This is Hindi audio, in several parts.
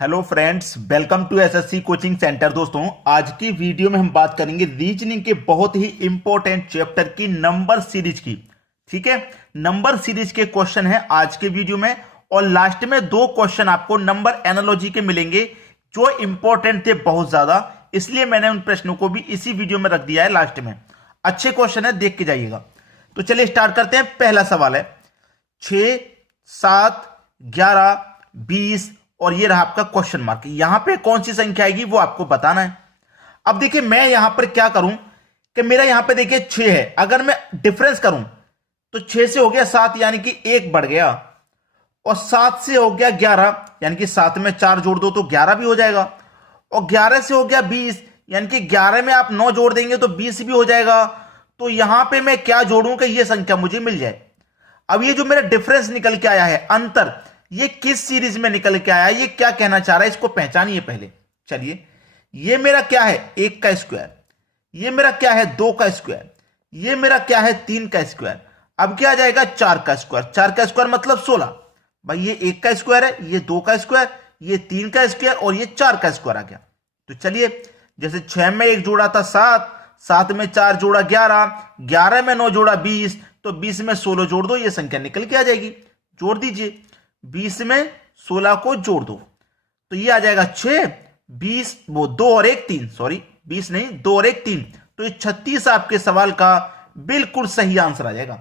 Hello friends, welcome to SSC coaching centre. दोस्तों, आज की वीडियो में हम बात करेंगे रीजनिंग के बहुत ही इंपॉर्टेंट चैप्टर की नंबर सीरीज की। ठीक है, नंबर सीरीज के क्वेश्चन है आज के वीडियो में, और लास्ट में दो क्वेश्चन आपको नंबर एनालॉजी के मिलेंगे जो इंपॉर्टेंट थे बहुत ज्यादा, इसलिए मैंने उन प्रश्नों को भी इसी वीडियो में रख दिया है लास्ट में। अच्छे क्वेश्चन है, देख के जाइएगा। तो चलिए स्टार्ट करते हैं। पहला सवाल है 6, 7, 11, 20 और ये रहा आपका क्वेश्चन मार्क। यहां पे कौन सी संख्या आएगी वो आपको बताना है। अब देखिए मैं यहां पर क्या करूं कि मेरा यहां पे देखिए 6 है, अगर मैं डिफरेंस करूं तो 6 से हो गया 7 यानी कि 1 बढ़ गया, और 7 से हो गया 11 यानी कि 7 में 4 जोड़ दो तो 11 भी हो जाएगा, और 11 से हो गया 20 यानी कि 11 में आप 9 जोड़ देंगे तो 20 भी हो जाएगा। तो यहां पे मैं क्या जोड़ूं कि ये संख्या मुझे मिल जाए। अब ये जो मेरा डिफरेंस निकल के आया है, अंतर, ये किस सीरीज में निकल के आया, ये क्या कहना चाह रहा है, इसको पहचानिए पहले। चलिए, ये मेरा क्या है 1 का स्क्वायर, ये मेरा क्या है 2 का स्क्वायर, ये मेरा क्या है 3 का स्क्वायर। अब क्या आ जाएगा 4 का स्क्वायर। 4 का स्क्वायर मतलब 16। भाई ये 1 का स्क्वायर है, ये 2 का स्क्वायर, ये 3 का स्क्वायर और ये 4 का स्क्वायर आ गया। तो चलिए, जैसे 6 में 1 जोड़ा था 7, 7 में 4 जोड़ा 11, 11 में 9 जोड़ा 20, तो 20 में 16 जोड़ दो, ये संख्या निकल के आ जाएगी। जोड़ दीजिए, 20 में 16 को जोड़ दो तो ये आ जाएगा 6, 20, वो 2 और 1 3, सॉरी 20 नहीं 2 और 1 3, तो ये 36 आपके सवाल का बिल्कुल सही आंसर आ जाएगा।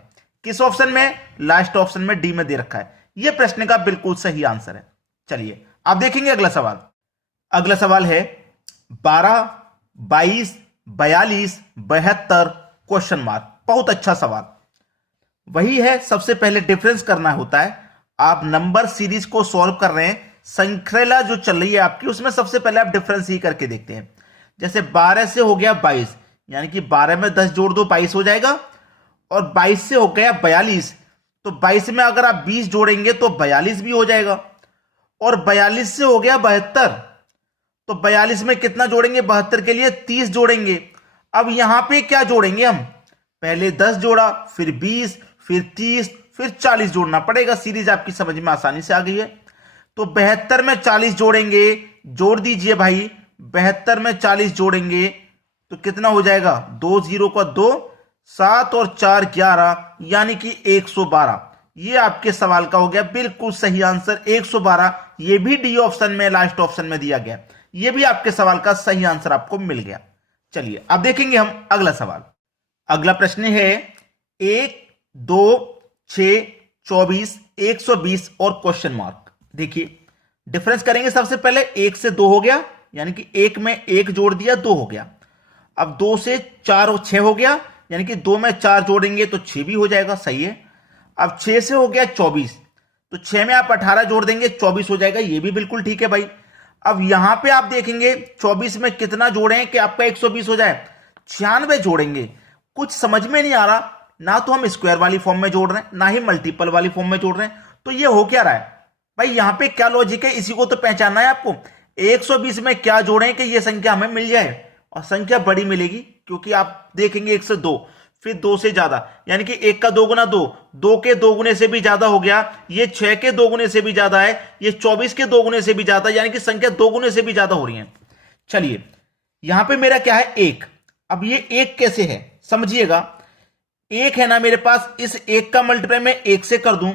किस ऑप्शन में? लास्ट ऑप्शन में, डी में दे रखा है। ये प्रश्न का बिल्कुल सही आंसर है। चलिए आप देखेंगे अगला सवाल। अगला सवाल है 12, 22, 42, 72 क्वेश्चन मार्क। बहुत अच्छा सवाल। वही है, सबसे पहले डिफरेंस करना होता है। आप नंबर सीरीज को सॉल्व कर रहे हैं, श्रृंखला जो चल रही है आपकी, उसमें सबसे पहले आप डिफरेंस ही करके देखते हैं। जैसे 12 से हो गया 22 यानी कि 12 में 10 जोड़ दो 22 हो जाएगा, और 22 से हो गया 42 तो 22 में अगर आप 20 जोड़ेंगे तो 42 भी हो जाएगा, और 42 से हो गया 72 तो 42 में कितना जोड़ेंगे, 72 के लिए 30 जोड़ेंगे। अब यहां पे क्या जोड़ेंगे हम, पहले 10 जोड़ा, फिर 20, फिर 30, फिर 40 जोड़ना पड़ेगा। सीरीज आपकी समझ में आसानी से आ गई है। तो 72 में 40 जोड़ेंगे, जोड़ दीजिए भाई, 72 में 40 जोड़ेंगे तो कितना हो जाएगा, 2 0 का 2, 7 और 4 11 यानी कि 112। ये आपके सवाल का हो गया बिल्कुल सही आंसर 112। ये भी डी ऑप्शन में, लास्ट ऑप्शन में दिया गया। ये भी आपके सवाल का सही आंसर आपको मिल गया। चलिए अब देखेंगे हम अगला सवाल। अगला प्रश्न है 1, 2, 6, 24, 120 और क्वेश्चन मार्क। देखिए डिफरेंस करेंगे। सबसे पहले 1 से 2 हो गया यानी कि 1 में 1 जोड़ दिया 2 हो गया। अब 2 से 4 और 6 हो गया यानी कि 2 में 4 जोड़ेंगे तो 6 भी हो जाएगा, सही है। अब 6 से हो गया 24 तो 6 में आप 18 जोड़ देंगे 24 हो जाएगा, ये भी बिल्कुल ठीक है भाई। अब यहां पे आप देखेंगे 24 में कितना जोड़ें कि आपका 120 हो जाए, 96 जोड़ेंगे। कुछ समझ में नहीं आ रहा, ना तो हम स्क्वायर वाली फॉर्म में जोड़ रहे हैं, ना ही मल्टीपल वाली फॉर्म में जोड़ रहे हैं, तो ये हो क्या रहा है भाई, यहां पे क्या लॉजिक है, इसी को तो पहचानना है आपको। 120 में क्या जोड़ें कि ये संख्या हमें मिल जाए, और संख्या बड़ी मिलेगी, क्योंकि आप देखेंगे 1 से 2, फिर 2 से ज्यादा यानी कि 1 का 2 गुना 2, 2 के 2 गुने से भी ज्यादा हो गया, ये 6 के 2 गुने से भी ज्यादा है, ये 24 के 2 गुने से भी ज्यादा, यानी कि संख्या 2 गुने से भी ज्यादा हो रही है। चलिए यहां पे मेरा क्या है 1। अब ये 1 कैसे है समझिएगा। 1 है ना मेरे पास, इस 1 का मल्टीप्लाई मैं 1 से कर दूं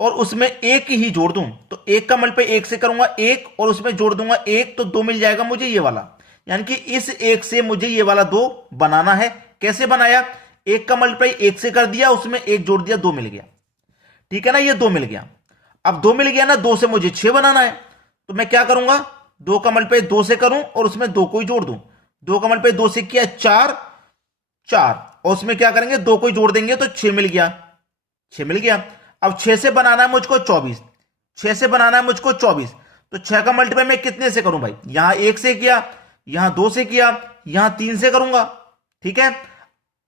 और उसमें 1 ही जोड़ दूं, तो 1 का मल्टीप्लाई 1 से करूंगा 1 और उसमें जोड़ दूंगा 1 तो 2 मिल जाएगा मुझे ये वाला। यानी कि इस 1 से मुझे ये वाला 2 बनाना है। कैसे बनाया, 1 का मल्टीप्लाई 1 से कर दिया, उसमें 1 जोड़ दिया, 2 मिल गया। ठीक है ना, ये 2 मिल गया। अब 2 मिल गया ना, 2 से मुझे 6 बनाना है, तो मैं क्या करूंगा, 2 का मल्टीप्लाई 2 से करूं और उसमें 2 को ही जोड़ दूं। 2 का मल्टीप्लाई 2 से किया 4, 4 और उसमें क्या करेंगे 2 को ही जोड़ देंगे तो 6 मिल गया, 6 मिल गया। अब 6 से बनाना है मुझको 24, 6 से बनाना है मुझको 24, तो 6 का मल्टीप्लाई मैं कितने से करूं भाई, यहां 1 से किया, यहां 2 से किया, यहां 3 से करूंगा। ठीक है,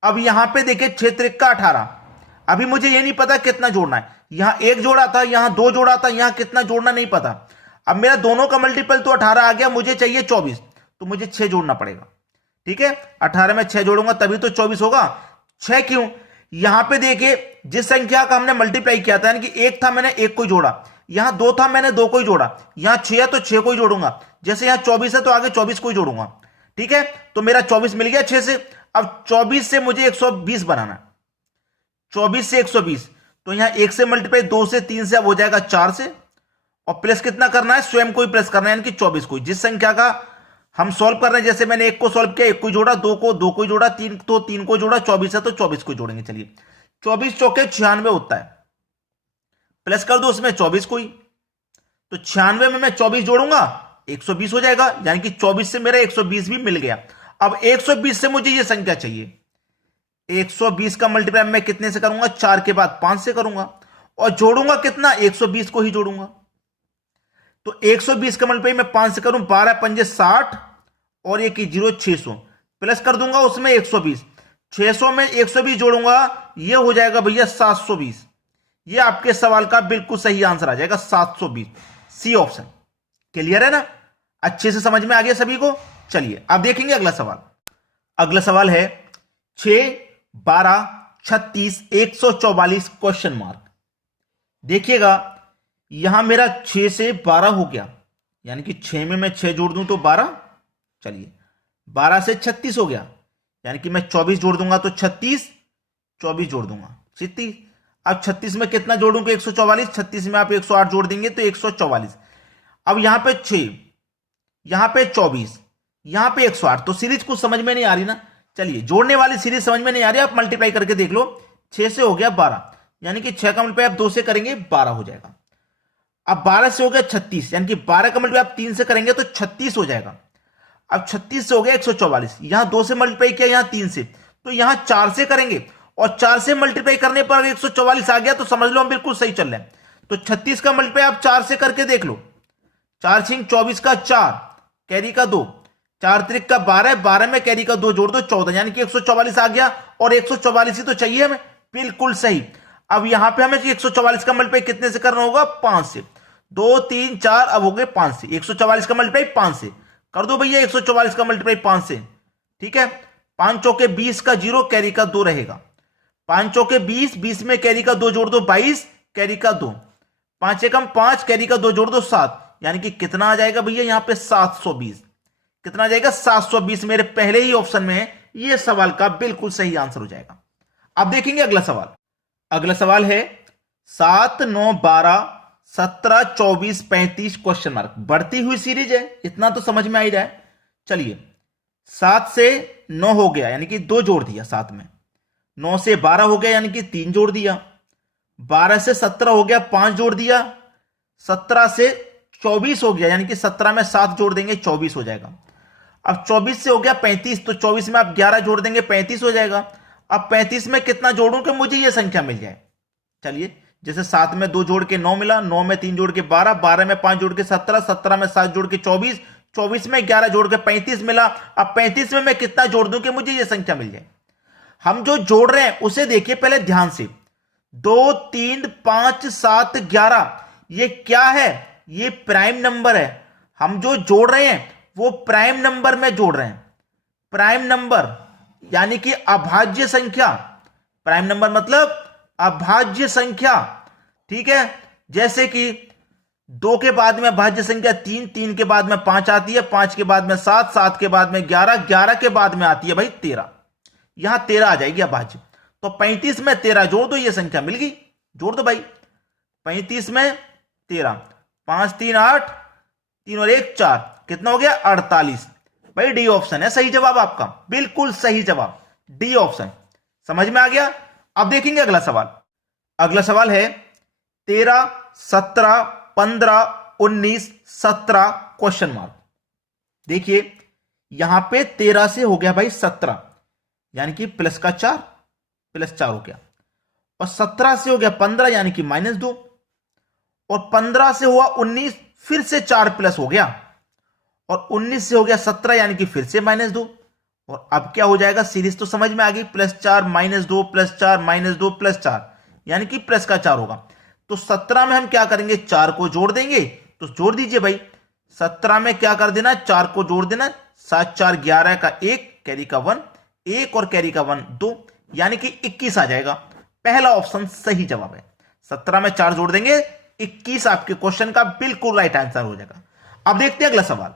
अब यहां पे देखिए 6 त्रिक का 18। अभी मुझे ये नहीं पता कितना जोड़ना है, यहां 1 जोड़ा था, यहां 2 जोड़ा था, यहां कितना जोड़ना नहीं पता। अब मेरा दोनों का मल्टीपल तो 18 आ गया, मुझे चाहिए 24, तो मुझे 6 जोड़ना पड़ेगा। ठीक है, 18 में 6 जोड़ूंगा तभी तो 24 होगा। 6 क्यों, यहां पे देखिए जिस संख्या का हमने मल्टीप्लाई किया था, यानी कि 1 था, मैंने 1 को जोड़ा, यहां 2 था, मैंने 2 को ही जोड़ा। यहां 6 है तो 6 को ही जोड़ूंगा। जैसे यहां 24 है तो आगे 24 को ही जोड़ूंगा। ठीक है, तो मेरा 24 मिल गया 6 से। अब 24 से मुझे 120 बनाना है। 24 से 120, तो यहां 1 से मल्टीप्लाई, 2 से, 3 से, अब हो जाएगा 4 से। और प्लस कितना करना है, स्वयं को ही प्लस करना है, यानी कि 24 को। जिस संख्या का हम सॉल्व कर रहे हैं, जैसे मैंने 1 को सॉल्व किया, 1 को जोड़ा, 2 को 2 को जोड़ा, 3 तो 3 को जोड़ा, 24 है तो 24 को जोड़ेंगे। चलिए, 24 चौके 96 होता है। प्लस कर दो उसमें 24 को ही, तो 96 में मैं 24 जोड़ूंगा, 120 हो जाएगा। यानी कि 24 से मेरा 120 भी मिल गया। अब 120 से मुझे यह संख्या चाहिए। 120 का मल्टीप्लाई मैं कितने से करूंगा, 4 के बाद 5 से करूंगा। और जोड़ूंगा कितना, 120 को ही जोड़ूंगा। तो 120 का मल्टीप्लाई मैं 5 से करूं, 12 पंजे 60 और 1 0 600, प्लस कर दूंगा उसमें 120। 600 में 120 जोड़ूंगा, यह हो जाएगा भैया 720। यह आपके सवाल का बिल्कुल सही आंसर आ जाएगा, 720, सी ऑप्शन। क्लियर है ना, अच्छे से समझ में आ गया सभी को। चलिए अब देखेंगे अगला सवाल। अगला सवाल है 6 12 36 144 क्वेश्चन मार्क। देखिएगा, यहां मेरा 6 से 12 हो गया, यानी कि 6 में मैं 6 जोड़ दूं तो 12। चलिए, 12 से 36 हो गया, यानी कि मैं 24 जोड़ दूंगा तो 36, 24 जोड़ दूंगा 36। अब 36 में कितना जोड़ूंगा, 144। 36 में आप 108 जोड़ देंगे तो 144। अब यहां पे 6, यहां पे 24, यहां पे 108, तो सीरीज कुछ समझ में नहीं आ रही ना। चलिए, जोड़ने वाली सीरीज समझ में नहीं आ रही, आप मल्टीप्लाई करके देख लो। 6 से हो गया 12, यानी कि 6 का मल्टीप्लाई आप 2 से करेंगे 12 हो जाएगा। अब 12 से हो गया 36, यानी कि 12 का मल्टीप्लाई आप 3 से करेंगे तो 36 हो जाएगा। अब 36 से हो गया 144, यहां 2 से मल्टीप्लाई किया, यहां 3 से, तो यहां 4 से करेंगे। और 4 से मल्टीप्लाई करने पर 144 आ गया तो समझ लो हम बिल्कुल सही चल रहे हैं। तो 36 का मल्टीप्लाई आप 4 से करके देख लो। 4 छिंग 24 का 4, कैरी का 2, 4 त्रिक का 12, 12 में कैरी का 2 जोड़ दो 14, यानी कि 144 आ गया। और 144 ही तो चाहिए हमें, बिल्कुल सही। अब यहां पे हमें 144 का मल्टीप्लाई कितने से करना होगा, 5 से। 2 3 4, अब हो गए 5 से। 144 का मल्टीप्लाई 5 से कर दो भैया, 144 का मल्टीप्लाई 5 से। ठीक है, 5 चौके 20 का 0, कैरी का 2 रहेगा। 5 चौके 20, 20 में कैरी का 2 जोड़ दो 22, कैरी का 2, 5 एकम 5, कैरी का 2 जोड़ दो 7, यानी कि कितना आ जाएगा भैया यहां पे 720। कितना आ जाएगा, 720 मेरे पहले ही ऑप्शन में है। यह सवाल का बिल्कुल सही आंसर हो जाएगा। अब देखेंगे अगला सवाल। अगला सवाल है 7 9 12 17 24 35 क्वेश्चन मार्क। बढ़ती हुई सीरीज है, इतना तो समझ में आ ही रहा है। चलिए, 7 से 9 हो गया, यानी कि 2 जोड़ दिया 7 में। 9 से 12 हो गया, यानी कि 3 जोड़ दिया। 12 से 17 हो गया, 5 जोड़ दिया। 17 से 24 हो गया, यानी कि 17 में 7 जोड़ देंगे 24 हो जाएगा। अब 24 से हो गया 35, तो 24 में आप 11 जोड़ देंगे 35 हो जाएगा। अब 35 में कितना जोड़ूं कि मुझे यह संख्या मिल जाए। चलिए, जैसे 7 में 2 जोड़ के 9 मिला, 9 में 3 जोड़ के 12, 12 में 5 जोड़ के 17, 17 में 7 जोड़ के 24, 24 में 11 जोड़ के 35 मिला। अब 35 में मैं कितना जोड़ दूं कि मुझे यह संख्या मिल जाए। हम जो जोड़ रहे हैं उसे देखिए पहले ध्यान से। 2 3 5 7 11, ये क्या है, ये प्राइम नंबर है। हम जो जोड़ रहे हैं वो प्राइम नंबर में जोड़ रहे हैं। प्राइम नंबर यानी कि अभाज्य संख्या। प्राइम नंबर मतलब अभाज्य संख्या। ठीक है, जैसे कि 2 के बाद में भाज्य संख्या 3, 3 के बाद में 5 आती है, 5 के बाद में 7, 7 के बाद में 11, 11 के बाद में आती है भाई 13। यहां 13 आ जाएगी अभाज्य। तो 35 में 13 जोड़ दो, यह संख्या मिल गई। जोड़ दो भाई, 35 में 13, 5 3 8, 3 और 1 4, कितना हो गया 48। भाई डी ऑप्शन है सही जवाब आपका, बिल्कुल सही जवाब, डी ऑप्शन। समझ में आ गया। अब देखेंगे अगला सवाल। अगला सवाल है 13 17 15 19 17 क्वेश्चन मार्क। देखिए, यहां पे 13 से हो गया भाई 17, यानी कि प्लस का 4, प्लस 4 हो गया। और 17 से हो गया 15, यानी कि -2। और 15 से हुआ 19, फिर से 4 प्लस हो गया। और 19 से हो गया 17, यानी कि फिर से -2। और अब क्या हो जाएगा, सीरीज तो समझ में आ गई, +4 -2 +4 -2 +4, यानी कि प्लस का 4 होगा। तो 17 में हम क्या करेंगे, 4 को जोड़ देंगे। तो जोड़ दीजिए भाई, 17 में क्या कर देना, 4 को जोड़ देना। 7 4 11 का 1, कैरी का 1, 1 और कैरी का 1 2, यानी कि 21 आ जाएगा। पहला ऑप्शन सही जवाब है। 17 में 4 जोड़ देंगे 21 आपके क्वेश्चन का बिल्कुल राइट आंसर हो जाएगा। अब देखते हैं अगला सवाल।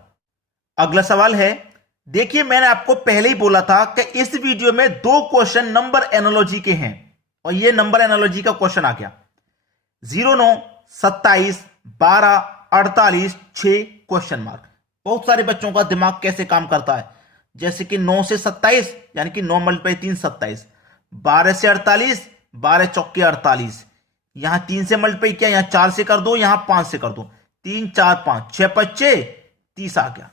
अगला सवाल है, देखिए मैंने आपको पहले ही बोला था कि इस वीडियो में 2 क्वेश्चन नंबर एनालॉजी के हैं और ये नंबर एनालॉजी का क्वेश्चन आ गया। 0, 9, 27, 12, 48, 6 क्वेश्चन मार्क। बहुत सारे बच्चों का दिमाग कैसे काम करता है, जैसे कि 9 से 27 यानी कि 9 मल्टीप्लाई 3 27, 12 से 48, 12 चौके 48, यहां 3 से मल्टीप्लाई किया, यहां 4 से कर दो, यहां 5 से कर दो, 3 4 5 6 25 30 आ गया।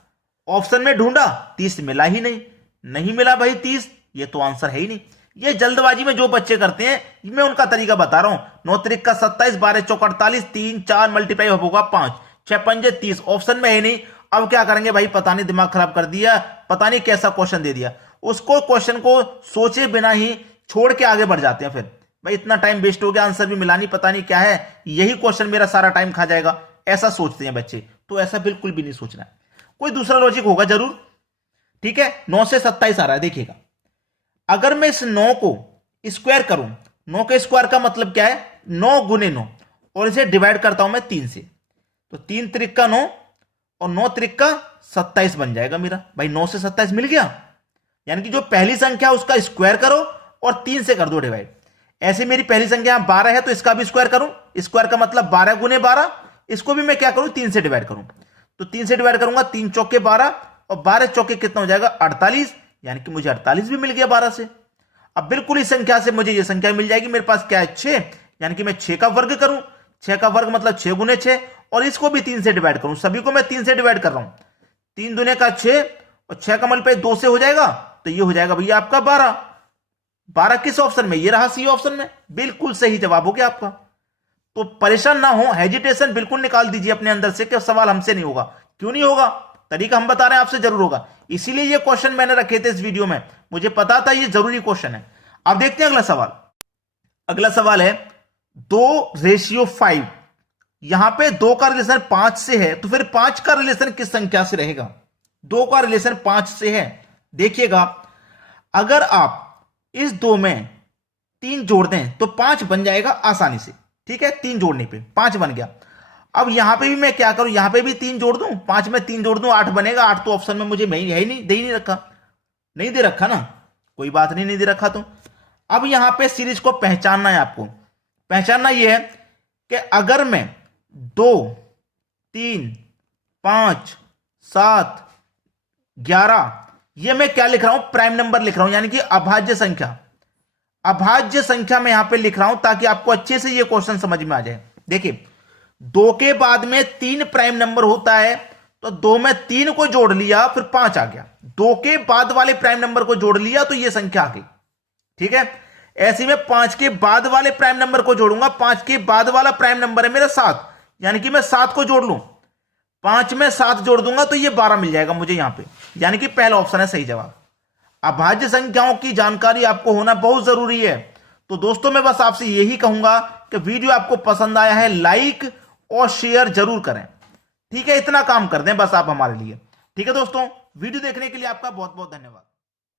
ऑप्शन में ढूंढा 30 मिला ही नहीं, नहीं मिला भाई 30, ये तो आंसर है ही नहीं। ये जल्दबाजी में जो बच्चे करते हैं, मैं उनका तरीका बता रहा हूं। 9 त्रिक का 27, 12 चौक 48, 3 4 मल्टीप्लाई होगा 5, 6 पंजे 30, ऑप्शन में है नहीं। अब क्या करेंगे भाई, पता नहीं दिमाग खराब कर दिया, पता नहीं कैसा क्वेश्चन दे दिया, उसको क्वेश्चन को सोचे बिना ही छोड़ के आगे बढ़ जाते हैं। फिर भाई इतना टाइम वेस्ट हो गया, आंसर भी मिला नहीं, पता नहीं क्या है, यही क्वेश्चन मेरा सारा टाइम खा जाएगा, ऐसा सोचते हैं बच्चे। तो ऐसा बिल्कुल भी नहीं सोचना है, कोई दूसरा लॉजिक होगा जरूर। ठीक है, 9 से 27 आ रहा है, देखिएगा अगर मैं इस 9 को स्क्वायर करूं, 9 के स्क्वायर का मतलब क्या है, 9 गुने 9, और इसे डिवाइड करता हूं मैं 3 से, तो 3 त्रिक का 9 और 9 त्रिक का 27 बन जाएगा मेरा। भाई 9 से 27 मिल गया, यानी कि जो पहली संख्या उसका स्क्वायर करो और 3 से कर दो डिवाइड। ऐसे मेरी पहली संख्या 12 है तो इसका भी स्क्वायर करूं, स्क्वायर का मतलब 12 गुने 12, इसको भी मैं क्या करूं, 3 से डिवाइड करूं, तो 3 से डिवाइड करूंगा, 3 चौके 12 और 12 चौके कितना हो जाएगा 48, यानी कि मुझे 48 भी मिल गया 12 से। अब बिल्कुल इस संख्या से मुझे ये संख्या मिल जाएगी, मेरे पास क्या है 6, यानी कि मैं 6 का वर्ग करूं, 6 का वर्ग मतलब 6 गुने 6, और इसको भी 3 से डिवाइड करूं, सभी को मैं 3 से डिवाइड कर रहा हूं, 3 दुने का 6 और 6 का मल्टीप्लाई 2 से हो जाएगा, तो ये हो जाएगा भैया आपका 12। 12 किस ऑप्शन में, ये रहा सी ऑप्शन में, बिल्कुल सही जवाब हो गया आपका। तो परेशान ना हो, हेजिटेशन बिल्कुल निकाल दीजिए अपने अंदर से कि सवाल हमसे नहीं होगा। क्यों नहीं होगा, तरीका हम बता रहे हैं आपसे जरूर होगा, इसीलिए ये क्वेश्चन मैंने रखे थे इस वीडियो में, मुझे पता था ये जरूरी क्वेश्चन है। अब देखते हैं अगला सवाल। अगला सवाल है 2:5, यहां पे 2 का रिलेशन 5 से है, तो फिर 5 का रिलेशन किस संख्या से रहेगा, 2 का रिलेशन 5 से है। देखिएगा अगर आप इस 2 में 3 जोड़ दें तो 5 बन जाएगा आसानी से। ठीक है, 3 जोड़ने पे 5 बन गया। अब यहां पे भी मैं क्या करूं, यहां पे भी 3 जोड़ दूं, 5 में 3 जोड़ दूं 8 बनेगा। 8 तो ऑप्शन में मुझे है ही नहीं, दे ही नहीं रखा, नहीं दे रखा ना, कोई बात नहीं, नहीं दे रखा। तो अब यहां पे सीरीज को पहचानना है आपको। पहचानना यह है कि अगर मैं 2, 3, 5, 7, 11, ये मैं क्या लिख रहा हूं, प्राइम नंबर लिख रहा हूं, यानी कि अभाज्य संख्या। अभाज्य संख्या में यहां पे लिख रहा हूं ताकि आपको अच्छे से ये क्वेश्चन समझ में आ जाए। देखिए 2 के बाद में 3 प्राइम नंबर होता है, तो 2 में 3 को जोड़ लिया फिर 5 आ गया, 2 के बाद वाले प्राइम नंबर को जोड़ लिया तो ये संख्या आ गई। ठीक है, ऐसे में 5 के बाद वाले प्राइम नंबर को जोड़ूंगा, 5 के बाद वाला प्राइम नंबर है मेरा 7, यानी कि मैं 7 को जोड़ लूं, 5 में 7 जोड़ दूंगा तो ये 12 मिल जाएगा मुझे यहां पे, यानी कि पहला ऑप्शन है सही जवाब। अभाज्य संख्याओं की जानकारी आपको होना बहुत जरूरी है। तो दोस्तों मैं बस आपसे यही कहूंगा कि वीडियो आपको पसंद आया है लाइक और शेयर जरूर करें। ठीक है, इतना काम कर दें बस आप हमारे लिए। ठीक है दोस्तों, वीडियो देखने के लिए आपका बहुत बहुत धन्यवाद।